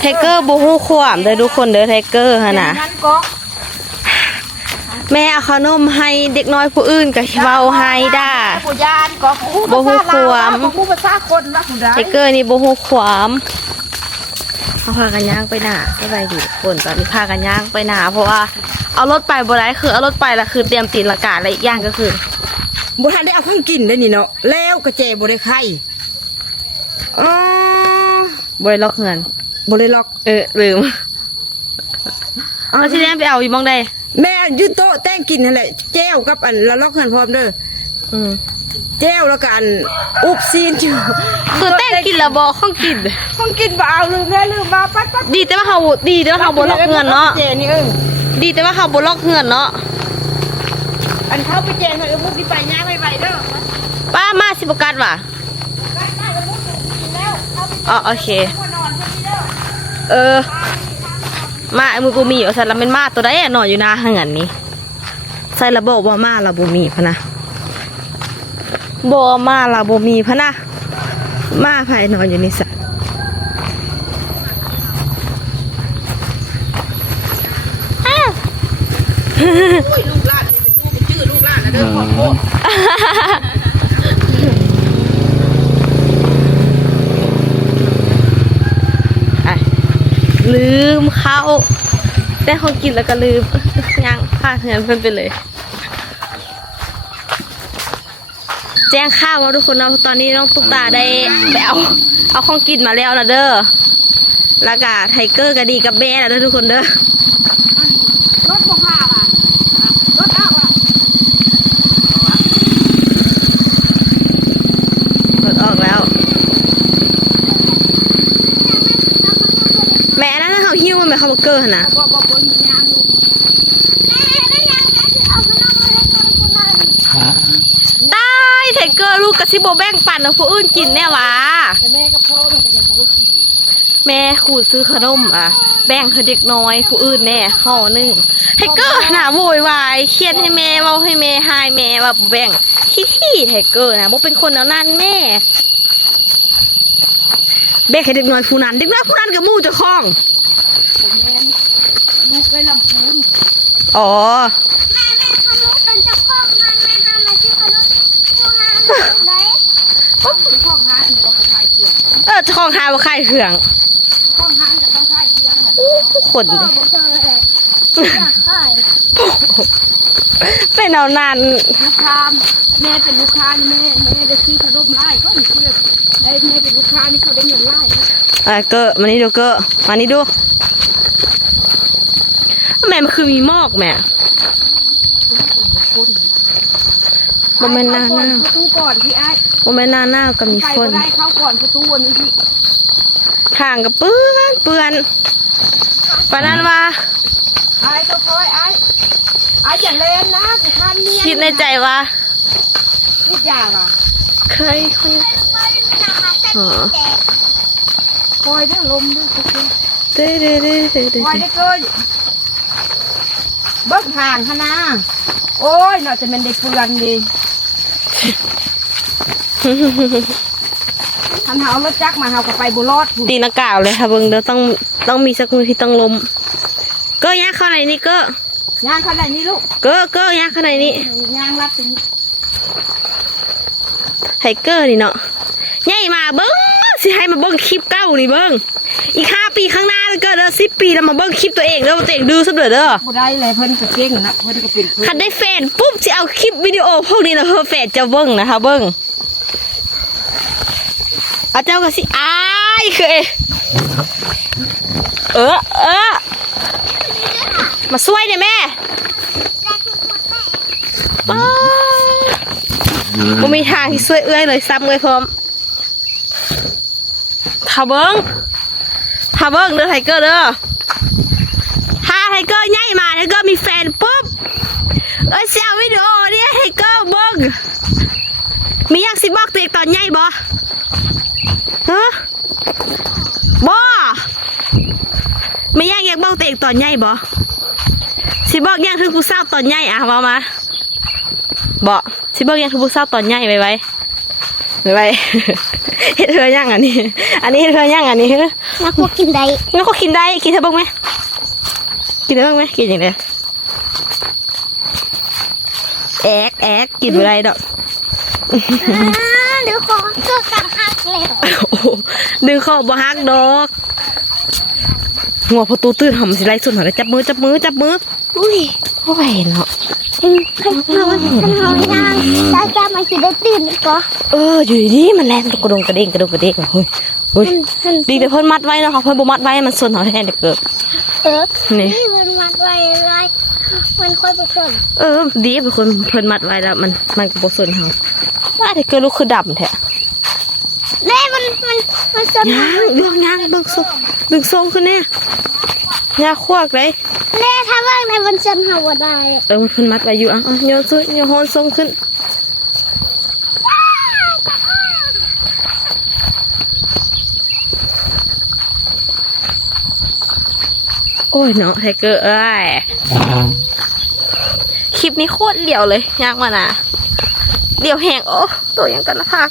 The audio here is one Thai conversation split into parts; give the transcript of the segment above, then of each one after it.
ไทเกอร์บูฮู้ขวามเด้อทุกคนเด้อไทเกอร์ฮะนะแม่เอาขนมให้เด็กน้อยผู้อื่นกับเบาให้ด่าบูฮู้ขวามไทเกอร์นี่บูฮู้ขวามเขาพากันย่างไปหนาสบายดีคนตอนนี้พากันย่างไปหนาเพราะว่าเอารถไปบ่ได้คือเอารถไปละคือเตรียมตีนละกาและอีกอย่างก็คือบ่ทันได้เอาของกินได้นี่เนาะแล้วกระเจบ่ได้ไข่บ่ได้ล็อกเงินบ่ได้ล็อกลืมแล้วที่นี่ไปเอาอยู่มองได้แม่ยืนโต๊ะแต่งกินนั่นแหละแจ้วกับอันละล็อกเงินพร้อมเด้อแจ้วแล้วกันอุบซีนอยู่คือแต่งกินละบ่ของกินบ่เอาลืมแม่ลืมมาปั๊บดีแต่ว่าเขาบ่ล็อกเงินเนาะเจนี่ดีแต่ว่าเขาบ่ล็อกเงินเนาะอันเขาไปแจงให้พวกที่ไปย่างไปเด้อป้ามาสิบกัดว่ะโอเคมามือกูมีอยู่ใส่ละเป็นมาตัวได้นอนอยู่หน้าห้างอันนี้ใส่ระบบว่ามาละบูมีพะนะบ่มาละบูมีพะนะมาภายนอนอยู่นี่สัลูกหลานเป็นชื่อลูกหลานนะเด้อขอโทษลืมเข้าได้ของกินแล้วก็ลืมยังพาเงินเพิ่นไปเลยแจ้งข้าวว่าทุกคนเนาะตอนนี้น้องตุ๊กตาได้ไปเอาของกินมาแล้วนะเด้อแล้วก็ไทเกอร์ก็ดีกับแม่นะเด้อทุกคนเด้อรถพวกข้าวอ่ะรถเอาอ่ะรถออกแล้วแม่นั่นเขาหิ้วมันเป็นคาร์บเกอร์นะตายไทเกอร์ลูกกระซิบโบแบ่งปันนะผู้อื่นกินแน่วะแม่ขูดซื้อขนมแบ่งให้เด็กน้อยผู้อื่นแน่ห่อหนึ่งไทเกอร์หนาโวยวายเครียดให้แม่เว้าให้แม่หายแม่ว่าแบ่งขี้ไทเกอร์นะโบเป็นคนแล้วนั่นแม่แบ่งให้เด็กน้อยผู้นั้นเด็กน้อยผู้นั้นกับมู่เจ้าของลูกไปลำพูนอ๋อแม่ทำลูกเป็นเจ้าของงานแม่ทำมาชื่อขนมผู้งานไหนคือข้องหาอันนี้ก็ขายเกียงเจ้าของหาว่าขายเครื่องข้องหาจะต้องขายเกียงแบบผู้คนเลยเป็นเอานานลูกค้าแม่เป็นลูกค้าแม่ได้ซื้อขนมไล่ก็มีเพื่อนไอ้แม่เป็นลูกค้านี่เขาได้เงินไล่เกอมานี่ดูเกอมานี่ดูแม่มันคือมีหมอกแม่บ่แม่นหน้าประตูก่อนที่ไอ้บ่แม่นหน้าก็มีฝนได้เข้าก่อนประตูวันนี้ที่ทางกับเปื้อนปานนั้นว่าไอ้ก็คอยไอ้อย่าเล่นนะกูทันเนี่ยคิดในใจว่าพูดอย่างอ่ะใครคนคอยได้ลมด้วยทุกคนคอยได้เกินเบิ้งห่างขนาดโอ้ยน่าจะเป็นได้เปลือนดีทำเอารถจักรมาเอากับไปบุรอดตีนากาวเลยค่ะเบิ้งเดี๋ยวต้องมีสักมือที่ต้องล้มก็ย่างเข้าไหนนี่ก็ย่างเข้าไหนนี่ลูกก็ย่างเข้าไหนนี่ย่างรัดตรงนี้ไทเกอร์นี่เนาะใหญ่มาเบิ้งสิให้มาเบิ้งคลิปเก้านี่เบิ้งอีก5 ปีข้างหน้าเกิด10 ปีแล้วมาเบิ้งคลิปตัวเองเด้อตัวเองดูสักเด้อบ่ได้เลยเพิ่นก็เก่งนะเพิ่นก็เป็นคันได้แฟนปุ๊บจะเอาคลิปวิดีโอพวกนี้นะแฟนจะเบิ้งนะคะเบิ้งเจ้าก็สิอายเคยมาช่วยเนี่ยแม่ป้าบ่มีทางที่ช่วยเอื้อยเลยซ้ำเลยพร้อมถ้าเบิ้งเด้อไทเกอร์เด้อถ้าไทเกอร์ใหญ่มาไทเกอร์มีแฟนปุ๊บเสียวิดีโอเนี่ยไทเกอร์เบิ้งมีอยากสิบอกตัวเองตอนใหญ่บ่ฮะบ่ไม่อยากบอกตัวเองตอนใหญ่บ่สิบอกยังคือผู้สาวตอนใหญ่ว่ามาบ่สิบอกยังคือผู้สาวตอนใหญ่ไว้ ไปเฮ็ดเธอย่างอันนี้เฮ็ดเธอย่างอันนี้ นักพวกกินได้ งั้นก็กินได้กินเธอบ้างไหมกินได้บ้างไหมกินอย่างเดียวแอกกินไม่ได้ดอก เดี๋ยวขอเสื้อกางหักเลย โอ้โหดึงคอบ่ฮักดอกงัวประตูตื้นหำสิไรสุดหน่อยจับมืออุ้ย โอ้ยเนาะ ข้างนอกย่างจ้ามาคิดได้ตื่นก็ อยู่ดีๆมันแรงกระดงกระเด้งเฮ้ยดีแต่เพิ่นมัดไว้เนาะค่ะเพิ่นบ่มัดไว้มันส่วนเขาแทนเด็กเกิดนี่ มันมัดไว้ไรมันค่อยไปส่วน ดีเป็นคนเพิ่นมัดไว้แล้วมันก็บ่ส่วนเขาว่าแต่เกิดลูกคือดำแท้ เน่มันส่วน ย่างเบิ่งส่งดึงส่งขึ้นแน่ย่าควักเลย เน่ถ้าว่างในมันส่วนหัวได้ มันเพิ่นมัดไว้อยู่อ่ะโยนซุโยนฮอนส่งขึ้นโอ้ยเนาะไทเกอร์คลิปนี้โคตรเหลี่ยวเลยยากมานะเหลี่ยวแหงโอ้ตัวยังกันนะพัก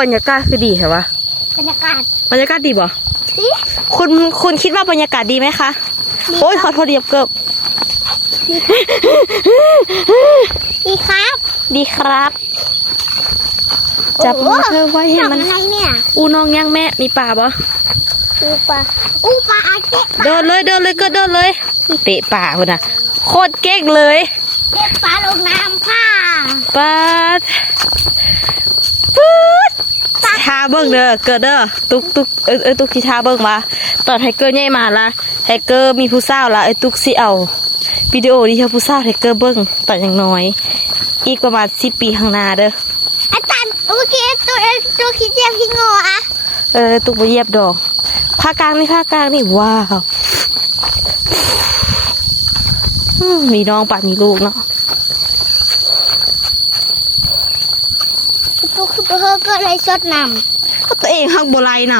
บรรยากาศคือดีเหรอวะ บรรยากาศดีบ่คุณคิดว่าบรรยากาศดีไหมคะโอ้ยขอโทษเดียบเกิบ ดีครับ ดีครับจับมือเธอไว้ให้มัน อะไรเนี่ย อูน้องย่างแม่มีป่าบ่ อูปลาอาเก็บ เดินเลยก็เดินเลยเตะป่าคนน่ะโคตรเก่งเลย เก็บปลาลงน้ำค่ะ ปัดทาเบิ้งเด้อเกิดเด้อตุกที่ทาเบิ้งมาตอนไทเกอร์ใหญ่มาละไทเกอร์มีผู้สาวละตุกสิเอาวิดีโอที่เขาผู้สาวไทเกอร์เบิ้งตอนยังน้อยอีกประมาณ10 ปีข้างหน้าเด้อ อาจารย์เมื่อกี้ตัวขี้เจี๊ยบขี้งออะ ตุกไปเยียบดอกภาคกลางนี่ว้าวมีน้องป่ะมีลูกเนาะ ตัวคือเพื่อก็เลยสดน้ ก็ตัวเองฮักบ่ไล่น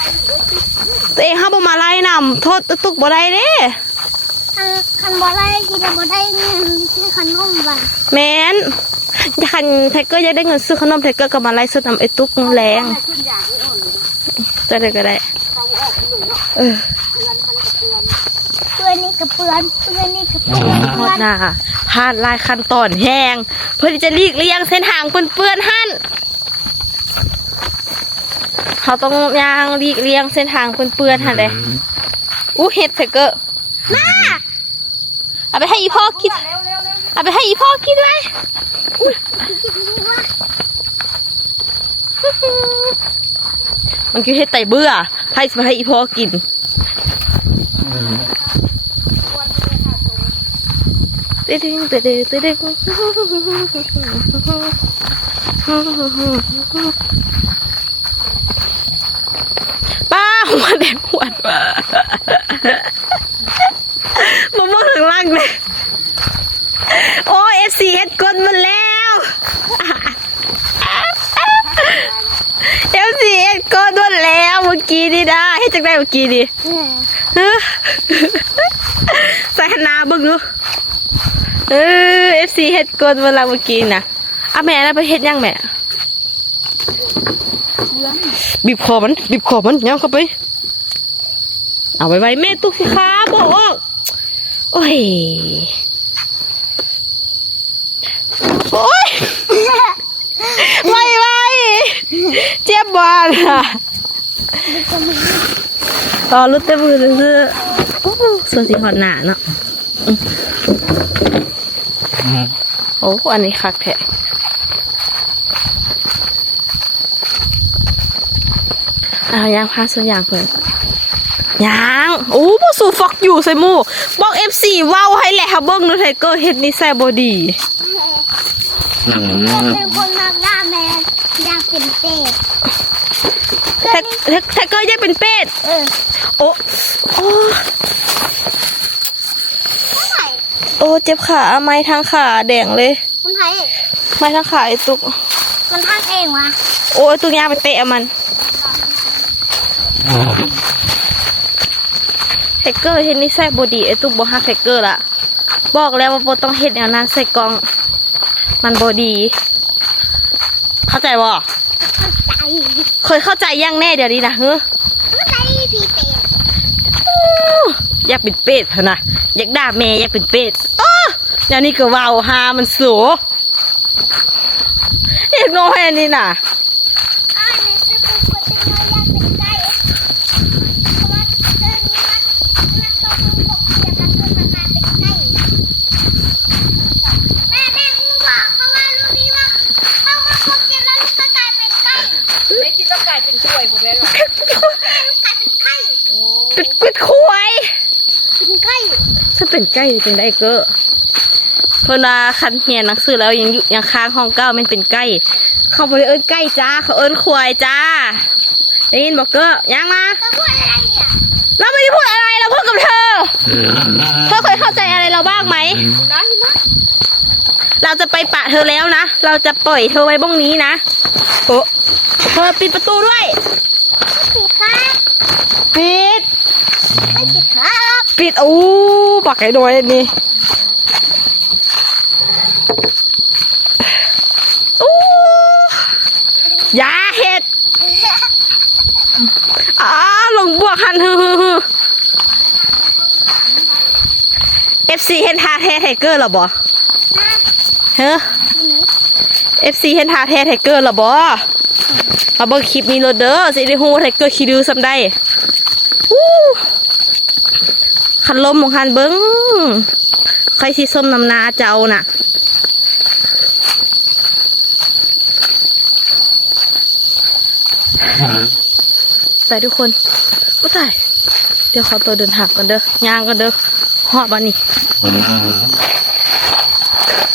ำตัวเองฮักบ่มาไล่นำโทษตุกบ่ได้เด้ ำคันบ่ได้กินบ่ได้เงินซื้อขนมว่ะ แม่นคันไทเกอร์อยากได้เงินซื้อขนมไทเกอร์ก็มาไล่ซื้อนำไอ้ตุกแรงจะได้ก็ได้เปื้อนนี่กับเปื้อนฮอดหน้าพลาดลายขั้นตอนแห้งเพื่อที่จะหลีกเลี่ยงเส้นทางเปื้อนหั่นเขาต้องย่างหลีกเลี่ยงเส้นทางเปื้อนหั่นเลยเฮ็ดไทเกอร์เอาไปให้อีพ่อกินไหมมันคือเฮ็ดไตเบื่อให้อีพ่อกินป้าหัวแดงหวดมาเมื่อถึงล่างเลยโอ้เอฟซีเอ็ดกดมันแล้วเอฟซีเอ็ดกดมันแล้วเมื่อกี้นี่ได้ให้จังได้เมื่อกี้ดิใส่หน้าบึ้งดูFC เฮ็ดกดเวลาเมื่อกี้นะแม่นะไปเฮ็ดยังแม่บีบคอมันย่างเข้าไปเอาไว้แม่ตุ๊กสิขาบอกโอ้ยไว้เจ็บบอลค่ะต่อรุดเต็มมือเลยส่วนสีหอดหนาเนาะโอ้อันนี้คักแท้ย่างพาส่วนย่างเพื่อนย่างบ่สู่ฟอกอยู่ใส่หมูบอก FC ว้าวให้แหละฮะเบิ้งดูไทเกอร์เฮ็ดนิสัยบ่ดีเป็นคนรักหน้าแม่อยากเป็นเป็ดไทเกอร์อยากเป็นเป็ดโอ้เจ็บขาไม้ทางขาแดงเลยมันไทยไม้ทางขาไอ้ตุกมันทางเองวะโอ้ตุกย่างไปเตะมัน ไทเกอร์เฮ็ดนิสัยบ่ดีไอ้ตุ๊กบ่ฮักไทเกอร์ล่ะบอกแล้วว่าบ่ต้องเฮ็ดแนวนั้นใส่กล่องมันบ่ดี เข้าใจบ่ ใจ เคยเข้าใจยังแน่เดี๋ยวนี้นะเฮ้อ ไม่ใจพี่เป็ด อยากเป็นเป็ดเถอะนะอยากด่าแม่อยากเป็นเป็ดเดี๋ยวนี้ก็ว้าวฮามันสูเด็กน้อยอันนี้น่ะ อ้าวนี่คือปูคนจะน้อยอยากเป็นไก่เพราะว่าเดินนักต้องบกเสียกันคือมันมาเป็นไก่แม่งูบอกเพราะว่ารู้ดีว่าเขามาพบเจอแล้วลูกก็กลายเป็นไก่ ไม่คิดว่ากลายเป็นช่วยผมแม่หรอ แม่ลูกกลายเป็นไก่ เป็นควาย เป็นไก่ ถ้าเป็นไก่เป็นได้เก็เพิ่นว่าคันเฮียนหนังสือแล้วยังอยู่ยังค้างห้องเก้ามันเป็นไก่เขาบ่ได้เอิ้นไก่จ้าเขาเอิ้นควายจ้าได้ยินบอกเก็ยังมา แล้วพูดอะไรเนี่ย เราไม่ได้พูดอะไรเราพูดกับเธอเธอเคยเข้าใจอะไรเราบ้างไหม ได้นะ เราจะไปปะเธอแล้วนะเราจะปล่อยเธอไว้บ้งนี้นะโอ้เธอปิดประตูด้วย ปิดครับ ปิด ไม่ปิดครับ ปิดอู้ปักไอ้ด้วยนี่อู้อย่าเห็ดลงบวกหันFC เห็นทาแท้ไทเกอร์หรอบ่เฮ้อ FC เห็นทาแท้ไทเกอร์หรอบ่มาเบิ่งคลิปนี้โลดเด้อสิได้ฮู้ไทเกอร์ขี้ดื้อซำได้คันลมของคันเบิ้งใครสิส้มน้ำนาเจ้าน่ะไปทุกคนก็ได้เดี๋ยวขอตัวเดินหักก่อนเด้อย่างก่อนเด้อหอบบ้านนี่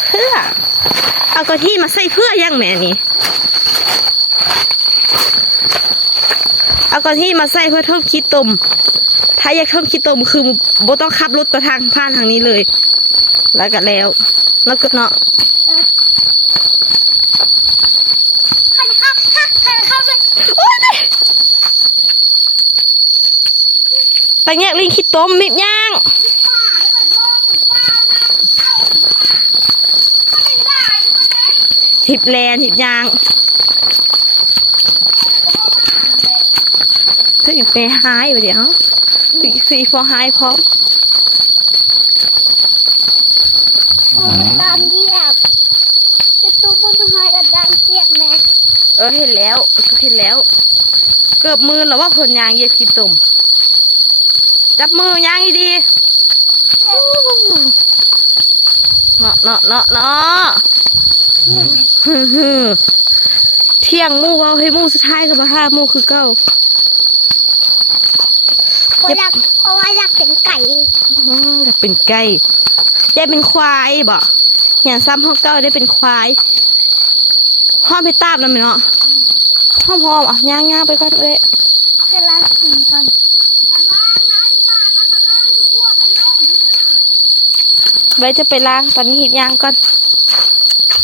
เพื่อเอากะทิมาใส่เพื่อย่างแม่นี่เอากะทิมาใส่เพื่อทอดขี้ต้มถ้าอยากทอดขี้ต้มคือบ่ต้องขับรถไปทางผ่านทางนี้เลยแล้วก็แล้วเนาะ หันเข้าไป โอ๊ยไปแงะลิงขี้ต้มมิบย่าง ป่าแล้วมันมองป่าน้ำเข้าเขาไม่ได้อยู่คนไหน หิบแลนหิบย่างถ้าอีกไปหายไปเดี๋ยวสีพอหายพร้อม ตามเหยียบไอ้ตู้บนหอยกระดานเกียกแม่ เห็นแล้วทุกเห็นแล้ว เกือบมือแล้วว่าคนยางเหยียบขี้ต้มจับมือยางดีเนาะเที่ยงมู่ว่าให้มู่สุดท้ายกับมาห้ามู่คือเก้า เพราะว่าอยากเป็นไก่ จะเป็นไก่จะเป็นควายบ่อย่างซ้ำห้องเก้าได้เป็นควายห้อมไปตาบนั่นไหมเนาะห้อมอ่ะย่างไปก่อนเลย จะล้างกินก่อนอย่าล้างนะที่บ้านนะมาล้างคือพวกไอ้น้องที่น่ะ ไว้จะไปล้างตอนนี้หิบย่างก่อน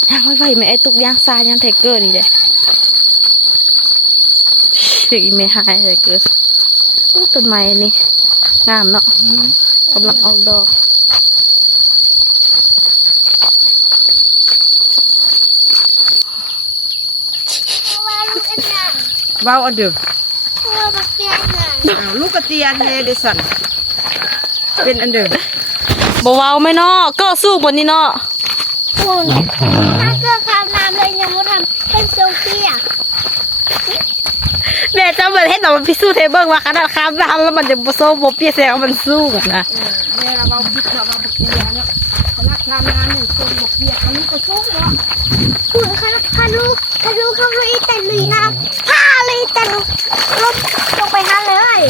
ย่างไว้ไหวไหมไอ้ตุกย่างซาย่างไทเกอร์นี่เด้ชื่ออีเมหายไทเกอร์ต้นไม้นี่งามเนาะกำลังออกดอก เพราะว่าลูกอันนั้น เบาอันเดิม เพราะว่าบักเกียนน่ะ ลูกกระเตียนเฮเดสันเป็นอันเดิม บ่เว้าไหมเนาะก็สู้บนนี้เนาะ คุณถ้าเกิดข้าวน้ำเลยยังไม่ทำเป็นโซเฟีย แม่จะเหมือนให้แต่มันพิสูจน์ให้เบิ่งว่าขนาดข้ามน้ำแล้วมันจะบ่โซ่บ่เปียกแสดงว่ามันสู้กันนะ แม่เราพิษเราบกเตียนเนาะคณะทำงานหนึ่งคนบกเตียนอันนี้ก็สู้เนาะ คุณข้าลูกอีแต่ลุยน้ำผ้าเลยแต่ลุกลบลงไปหาเลย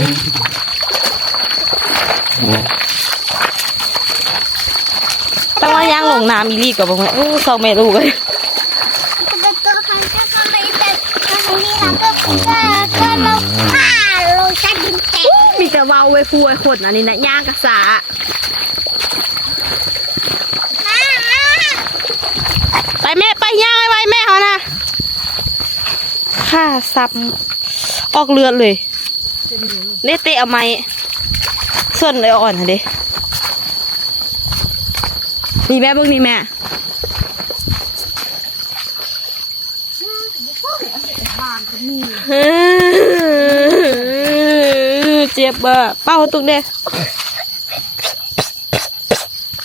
แต่ว่าย่างลงน้ำอีหลีกับบ่แม่สองแม่ลูกเลย จะเป็นตัวครั้งจะทำเลยแต่ครั้งนี้นะก็ลงผ้าลงใต้ดินแตก มีแต่เว้าไว้ฟูไอ้คนอันนี้นะย่างกะสาไปแม่ไปย่างไว้แม่เขานะข้าซับออกเลือดเลยเนเตะเอาไหม ส่วนอ่อนๆดินี่แม่เบิ่งนี่แม่เจ็บบ่เป้าตุกเด้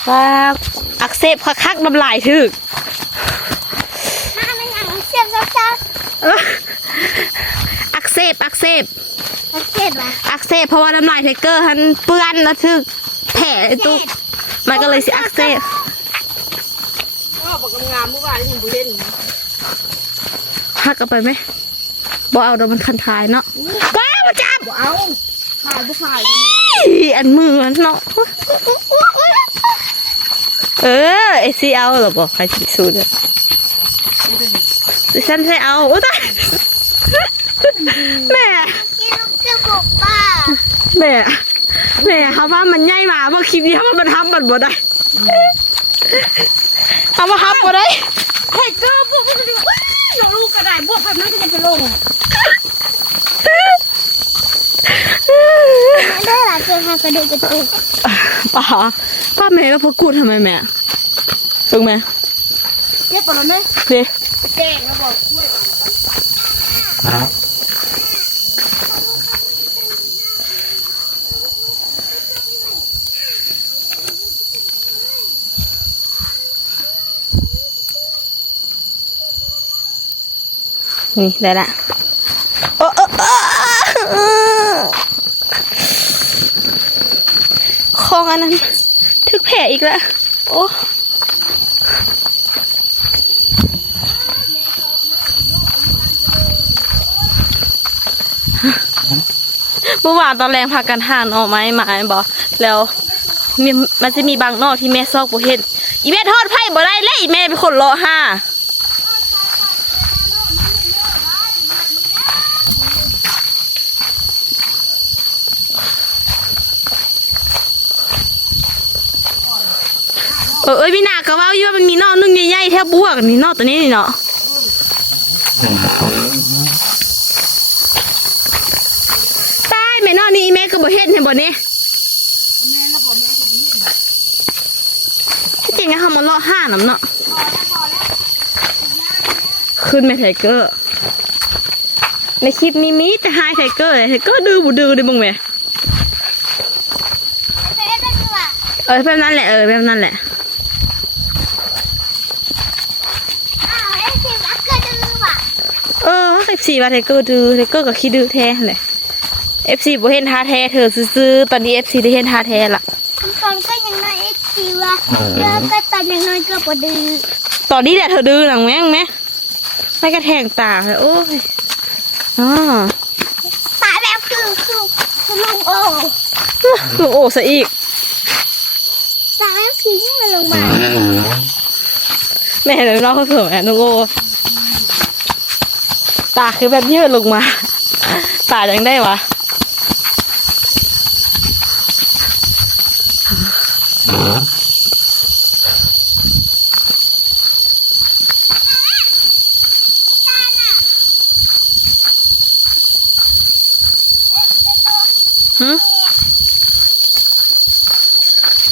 ว่าอักเสบคักๆน้ำลายถึก ถ้ามันอย่างเสียบซับ อักเสบ ๆเสียบวะ อักเสบเพราะว่าน้ำลายไทเกอร์หันเปื้อนแล้วถึกแผลไอ้ตุ๊กมันก็เลยสิอักเสบ ก็บอกงามเมื่อวานยังบุเล่น หักกันไปไหมบ่เอาเดี๋ยวมันคันทายเนาะก้าวมาจับ บ่เอาขายบ่ขาย อันมือเนาะไอซีเอาหรอบอกใครสิสูดเลยฉันใช่เอาโอ้ตายแม่ กินลูกเจ้าของป้า แม่เขาว่ามันใหญ่มาเมื่อคลิปนี้เขาว่ามันทำมันบ่ได้เอามาทำบ่ได้ ไอ้เจ้าพวกมันจะว้าลูกกระไดพวกแบบนั้นก็จะไปลง ได้หลายเกินค่ะกระดูกกระตุก ป้าแม่แล้วพอกูทำไมแม่ถูกไหม เจ็บปะล่ะแม่ เด้ แจ้งแล้วบอกช่วยก่อน นี่ได้ละคองอันนั้นทึกแผลอีกแล้วโอ้เมื่อวานตอนแรงพากันห่านออกไม้มาบอกแล้วมันจะมีบางนอกที่แม่ซอกบ่เห็นอีแม่ทอดไผ่บ่ได้เลยอีแม่เป็นคนรอห้าพี่นาก็ว่าอยู่ว่ามันมีนอกนึงใหญ่ๆแทบบวกนี่นอกตัวนี้นี่เนาะตายแม่นอกนี่อีแม่ก็บ่เห็นเห็นบ่เนี่ยที่จริงนะเขามันเลาะห้าน้ำเนาะขึ้นแม่ไทเกอร์ในคลิปนี้มีแต่ไฮไทเกอร์เลยไทเกอร์ดื้อบ่ดื้อเลยบ้างไหมแบบนั้นแหละแบบนั้นแหละFC ว่าไทเกอร์ดื้อไทเกอร์ก็ขี้ดื้อแท้เลย FC บ่เห็นท่าแท้เธอซื้อตอนนี้ FC ได้เห็นท่าแท้ละ ตอนก็ยังน้อยทีว่าแล้วก็ตอนยังน้อยก็ปดื้อ ตอนนี้แหละเธอดื้อหนังแม่งไหมไม่กระแทงตาเลยโอ้ยตาแบบคือลุงโอ ลูกโอ้ซะอีก ตาแบบคือยิ่งมาลงมา แม่เลยเล่าเขาเสริมแอนลูกโอ้ตาคือแบบยืดลงมาตายังได้วะ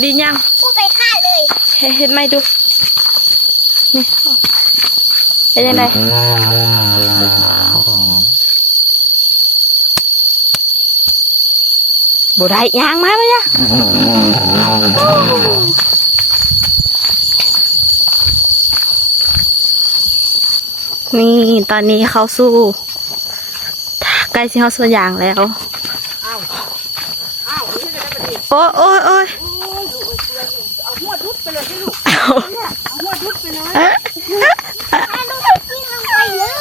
ดียัง พูดไปฆ่าเลย เห็นไหมดูนี่เป็นยังไงบ่ได้ยางมาไหมจ๊ะนี่ตอนนี้เขาสู้ใกล้สิเขาสวนยางแล้วโอ้ยเอาหัวดุดไปเลยพี่ลูกเอาหัวดุดไปเลย ลูกกินลงไปเลย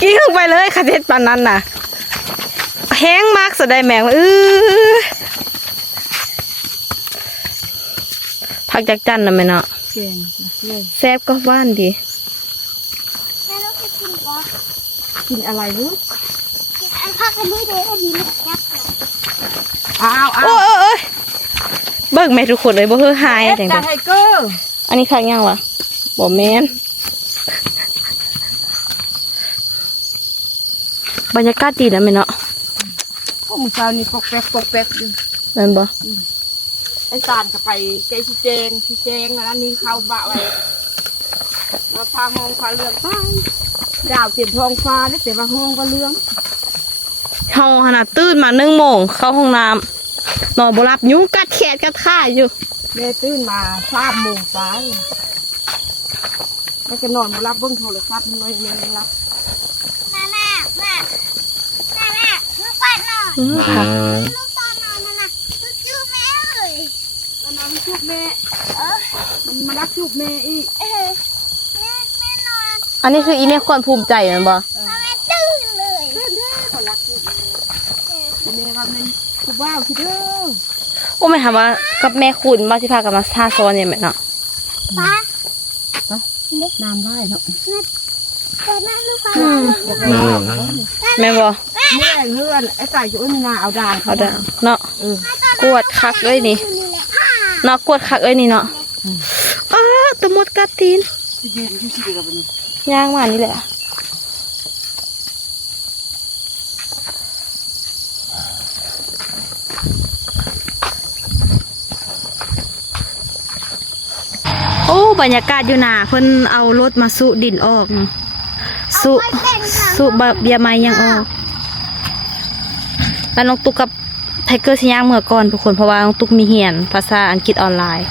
กิ้งลงไปเลยคาเด็ดปานนั้นน่ะแห้งมากสุดได้แมงพักจากจันนะแม่เนาะ เก่ง แซ่บก็บ้านดี แม่ลูกจะกินก่อน กินอะไรลูก กินอันพักกันด้วยเด้อดีลูกยักษ์ โอ้ยเบิ่งแม่ทุกคนเลยบ่เฮือหายจัง จ่า ได๋ ไทเกอร์ อันนี้คักยังวะบ่แม่นบรรยากาศดีนะแม่เนาะ พวกมึงเช้านี่ปกแป๊กอยู่ แม่นบ่ ไอ้สารก็ไปไกลชี้แจงแล้วนี่เข้าบะไว้มาพาห้องฟ้าเรืองไปดาวเต็มท้องฟ้าได้แต่ว่าห้องฟ้าเรือง เฮาขนาดตื่นมา1 โมงเข้าห้องน้ำนอนบ่หลับยุงกัดแขนกัดขาอยู่ แม่ตื่นมา3 โมงไปแล้วก็นอนมารับเบิ้งโทรศัพท์น้อยนึงรับ แม่ลูกปัดหน่อย ค่ะ ลูกตอนนอนนั่นน่ะลูกชื่อแม่เอ้ย ตอนนั้นมันชุบแม่ เออ มันมารับชุบแม่อีก แม่นอน อันนี้คืออีเมลควรภูมิใจแม่นบ่ แม่ตื่นเลย เขารักชุบแม่ว่ามันกูบ้าวคิดเด้อ โอ้แม่ถามว่ากับแม่คุณบ่สิพากันมาท่าซ้อนเนี่ยแม่เนาะ ป้า น้ำได้เนาะ ตอนนั้นลูกปัด แม่บ่ แม่เลื่อนไอ้ไก่จะอุ้ยมีนาเอาด่าง เอาเด้อเนาะกวดคักเอ้ยนี่ นี่แหละ เนาะกวดคักเอ้ยนี่เนาะอ้าตัวมดกัดตีน ยืนอยู่ที่เดียวกันนี่ ย่างมานี่แหละโอ้บรรยากาศอยู่หนาเพิ่นเอารถมาสุดินออกเนาะสุเบียร์ไม้ยังออกแล้วน้องตุ๊กกับไทเกอร์สิย่างเมื่อก่อนทุกคนเพราะว่าน้องตุ๊กมีเหียนภาษาอังกฤษออนไลน์